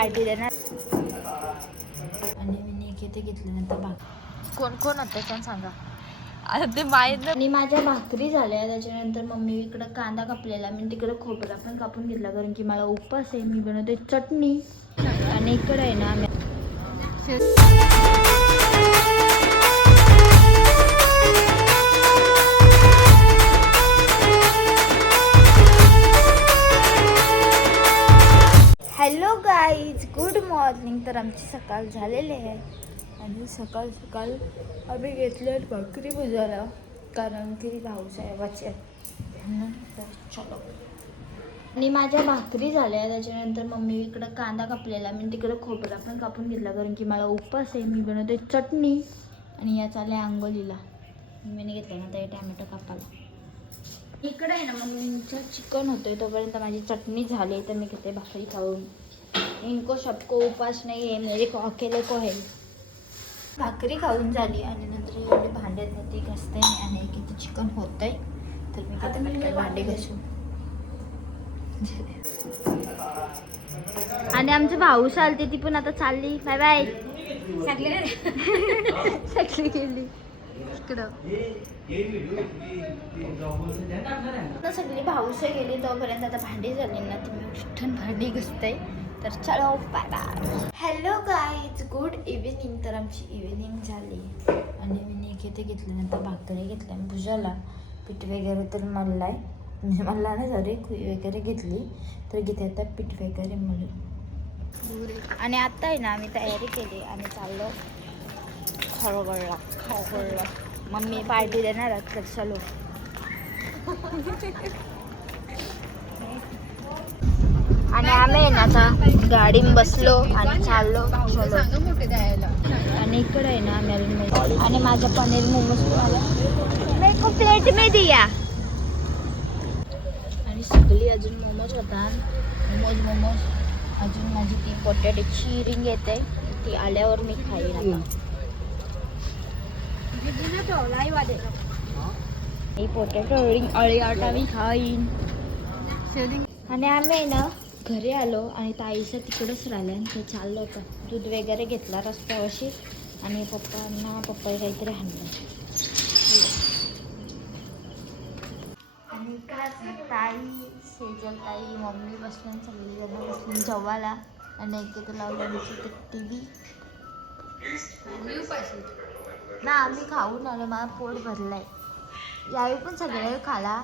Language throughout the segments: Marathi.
पार्टी देणार. आणि मी इथे घेतल्यानंतर भाक कोण कोण होतं? पण सांगा? आता ते माहीत आणि माझ्या भाकरी झाल्या त्याच्यानंतर मम्मी इकडं कांदा कापलेला मी तिकडं खोबरा पण कापून घेतला कारण की मला उपवास आहे मी बनवते चटणी. आणि इकडं आहे ना हॅलो गाईज गुड मॉर्निंग. तर आमची सकाळ झालेली आहे. आणि सकाळ सकाळ आम्ही घेतले भाकरी भुजायला कारण की भाऊसाहेबाचे आहेत चलो. आणि माझ्या भाकरी झाल्या त्याच्यानंतर मम्मी इकडं कांदा कापलेला मी तिकडं खोबरा पण कापून घेतला कारण की मला उपवास आहे मी बनवते चटणी आणि या चालल्या आंघोलीला मी घेतलं ना ते टॅमॅटो कापायला. इकडे आहे ना मम्मीचं चिकन होतंय तोपर्यंत माझी चटणी झाली तर मी घेते भाकरी खाऊन. इनको सबको उपास नाही आहे मेरे को अकेले को है भाकरी खाऊन झाली आणि नंतर एवढे भांडे आहेत ना ते घासते आणि किती चिकन होतंय. तर मी घेते पटकन भांडे घासून. आणि आमचे भाऊ चालते ती पण आता चालली. Bye bye. सगळी गेली. इकडं आता सगळी भाऊस गेली तोपर्यंत आता भांडी झाली ना तुम्ही उठून भांडी घुसते तर चलो bye bye hello guys good evening तर आमची इव्हिनिंग झाली. आणि मी एक इथे घेतल्यानंतर भाकरी घेतल्या आणि भुजाला पीठ वगैरे तर मल्लाय म्हणजे मला नाही सॉरी खुई वगैरे घेतली. तर घेते आता पीठ वगैरे म्हणून आणि आता आहे ना आम्ही तयारी केली आणि चाललो खळगळला खळगळला मम्मी पार्टी देणार तर चलो आणि आम्ही आहे ना आता गाडी बसलो आणि चाललो चलो आणि इकडे आहे ना आम्ही आणि माझा पनीर मोमोज मला प्लेट मे दिया आणि सगळी अजून मोमोज होता मोमोज मोमोज अजून माझी ती पोटॅटोची रिंग येते ती आल्यावर मी खाईन आता पोटॅटो रिंग अळी आटा मी खाईन. आणि आम्ही आहे ना घरी आलो आणि ताईचं तिकडंच राहिलं आणि ते चाललं होतं. दूध वगैरे घेतला रस्त्यावरशी आणि पप्पांना पप्पा काहीतरी हाणलं. आणि इकडं ताई शेजल ताई मम्मी बसून सगळी जण बसून जेवायला. आणि एक इथं लावलं टी व्ही ना आम्ही खाऊन आलो मला पोट भरलंय. यावेळी पण सगळे खाला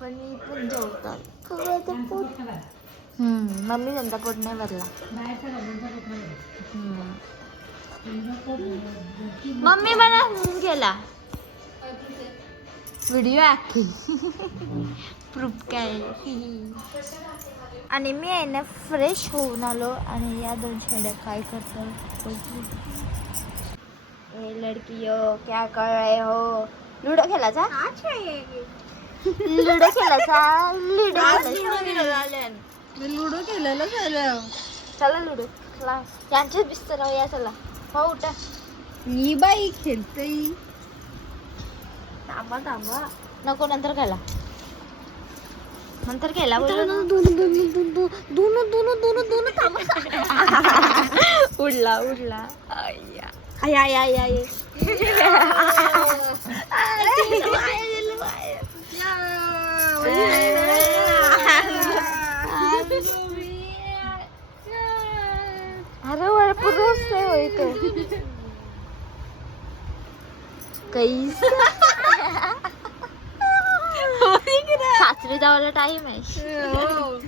पण मी पण जेवतात पोट मम्मी त्यांचा पोट नाही भरला. मम्मी मला गेला. व्हिडिओ आखी. प्रूफ काय? आणि मी आहे ना फ्रेश होऊन आलो आणि या दोन शेड्या काय करतात ए लड़की हो क्या कर रहे हो लुडो खेळायचा लुडो खेळायचा लुडो लुडो खेळलेलं झालं चला लुडो खेळा यांच्याच बिस्तर या चला हो उठा मी बाई खेळते थांबा थांबा नको नंतर खेळा नंतर खेळा. दोन दोन दोन दोन दोन दोन दोन दोन थांबा उडला उडला आय्या. Ay, ay, ay, ay. अरे वरपूर रोजते होय तो कैस? हो, सासरी जावायला टाइम आहे. हो.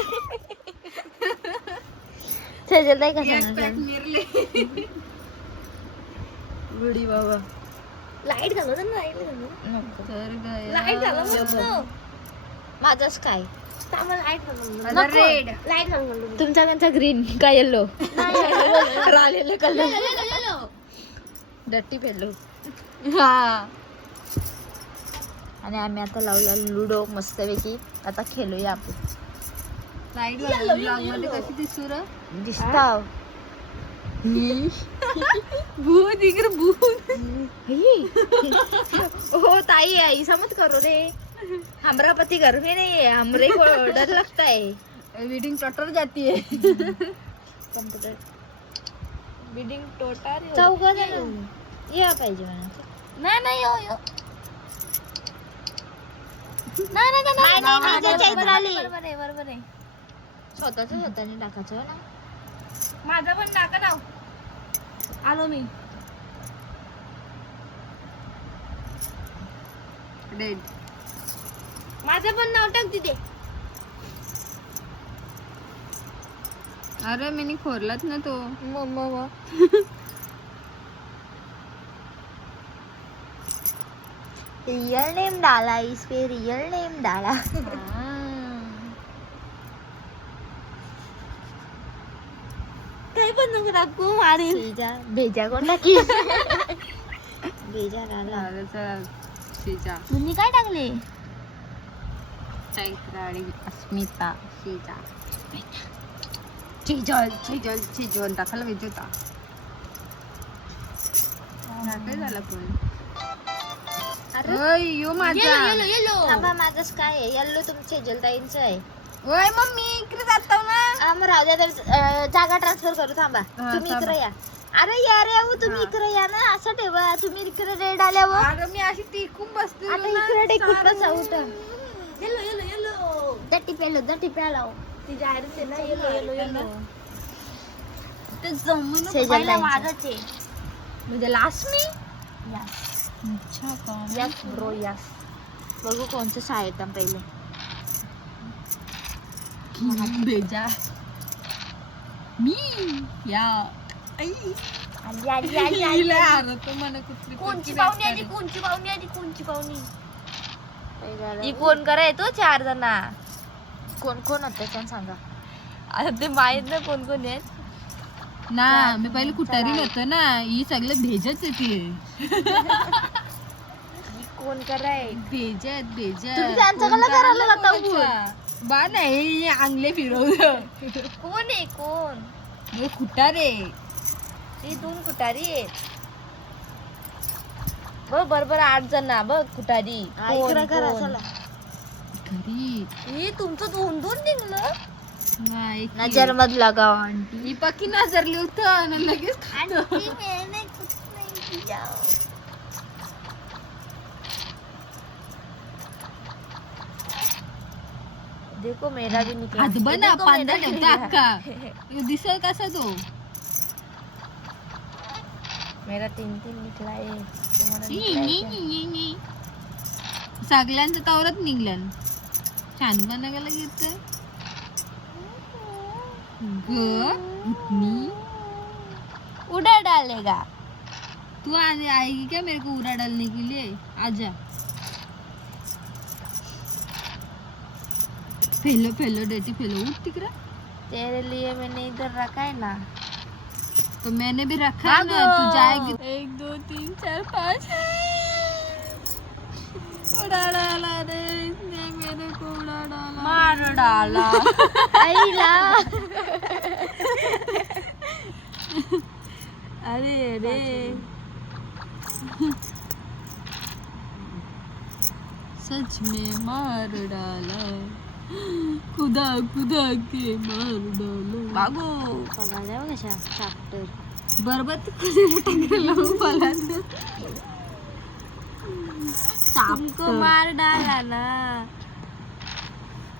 सेजल नाही बुडी बाबा लाइट घालू ना लाइट घालू लाइट घालू माझाच काय माझा रेड लाइट घालू तुमचा त्यांचा ग्रीन काय येलो राहिलेलं कलर डट्टी पेलो हा आणि आम्ही आता लावला लुडो मस्तपैकी आता खेळूया आपण लाइट ब्लॉगमध्ये कशी दिसू र दिसता भूत इकडे भूत हो ताई ऐसा मत करो रे हमरा पति घर में नहीं है हमरे को डर लगता है रीडिंग टॉटर जाती है कम्प्युटर बिडिंग टोटार चौघ जण या पाहिजे म्हणा नाही नाही यो यो नाही नाही, नाही, नाही, बरोबर नाही, चैत्र आली. बरोबर आहे बरोबर आहे स्वतःच स्वतःने टाकायचं हो ना. माझा पण टाका नाव. आलो मी. डेड. माझं पण नाव टाक तिथे. अरे मी खोरलात ना तो. मम्मा रियल नेम डाला इस पे रियल नेम डाला काही पण नको टाकू मारेल भेजा भेजा कोण टाकी भेजा डाला शेजा. तुम्ही काय टाकले? चैत्राळी अस्मिता. शेजा. चिजल चिजल चिजल. टाकायला पाहिजे होता. काय झाला पण ओय यो माझा. माझंच काय आहे? येल्लो तुमचे जलताईंचं आहे. ओय मम्मी इकडे जातो ना. हा, मग राहू द्या अं, जागा ट्रान्सफर करू थांबा. हा, तुम्ही थांबा. इकडे या. अरे या रे अहो, तुम्ही इकडे या ना. असं ठेवा. तुम्ही इकडे रेड आल्यावर अगं मी अशी टिकून बसते आता इकडे टेकून बसा उठ. येलो येलो येलो. त्या टिप्यालो त्या टिप्याला. ती जाहिरात आहे ना येलो येलो येलो. ते जमून पहिला. माझाच आहे. म्हणजे लास्ट मी. अच्छा का Yes, bro, yes. बघू कोणतं शाळेत आहे पहिले. भेजा. मी? या. आई. आली आली आली आली. हिला हारवतो मला कुठली कोणची पाहुणी आली. कोणची पाहुणी आली? कोणची पाहुणी? ही कोण कराय तो चार जण कोण कोण होतं? त्यानं सांगा? आता ते माहीत नाही कोण कोण आहेत. ना मी पहिले कुटारी होतो ना ही सगळं भेजच येते ही कोण कराय? भेजत भेजत. तुम्ही त्यांच्याकडे करायला जाता लावता बा नाही अंगले फिरवलं. कोण आहे कोण? हे कुटारे हे दोन कुटारी आहेत. बघ बरोबर आठ जण ना बघ कुटारी कोण, घरी हे तुमचं दोन दोन निघलं? नाही की. नजर मध लगाव आंटी. ही पक्की नजरली होतं लगेच देखो मेरा भी निकला। हात बना भी ठेवता निकला. अक्का दिसल कसा तो मेरा तीन तीन निकला आहे तुम्हाला नी, नी, नी, नी, नी. सगळ्यांचं तवरच निघलं छान बनायला घेत ग क्या? उड़ा डालेगा। तू आज आएगी क्या मेरे को उड़ा डालने के लिए? आजा। फेलो फेलो देती फेलो. उठ तिकरा तेरे लिए मैंने इधर रखा है ना? तो मैंने भी रखा है ना तू जाएगी। एक दो तीन चार पाँच उड़ा डाला रे इसने मेरे को उड़ा डाला। मार डाला। आईला अरे अरे सच में मार डाला। खुदा खुदा के मार डाला बागो बघायला बघ कशा चॅप्टर बरबत टाकलेला मला तुमको मार डाला ना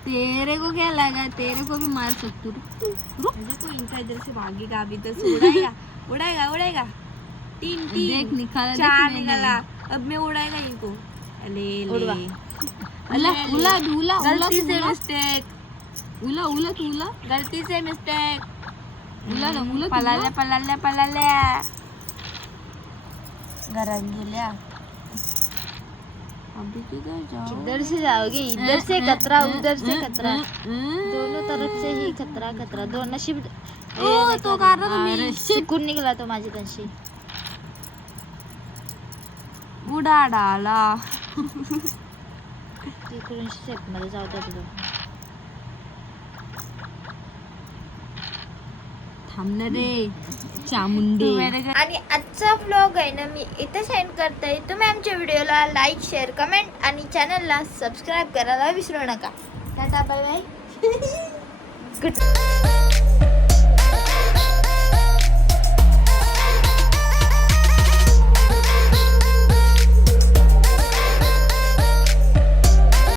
तेरे को क्या लगा तेरे को भी मार सकती हूँ रुक देखो इनका इधर से भागेगा अभी इधर से उड़ाएगा उड़ाएगा उड़ाएगा तीन तीन देख निकाला देख चार। निकाला अब मैं उड़ाएगा इनको ले उड़वा। ले उला उला उला उला गलती से मिस्टेक उला उला तू उला गलती से मिस्टेक उला ना उला पलाल्या उला. पलाल्या पलाल्या घरात गेल्या अभी किधर जाओ इधर से जाओगे इधर से खतरा उधर से खतरा. दोनों तरफ़ से ही खतरा खतरा दोन नशीब ओ तो कारण शिकून निघाला तो माझी तशी उडा डाला तिकडून स्टेपमध्ये जाऊ द्या तुझं थांब ना रे चामुंडे. आणि आजचा व्लॉग आहे ना मी इथे सेंड करते. तुम्ही आमच्या व्हिडिओला लाईक शेअर कमेंट आणि चॅनलला सबस्क्राईब करायला विसरू नका. Tata bye bye biscuit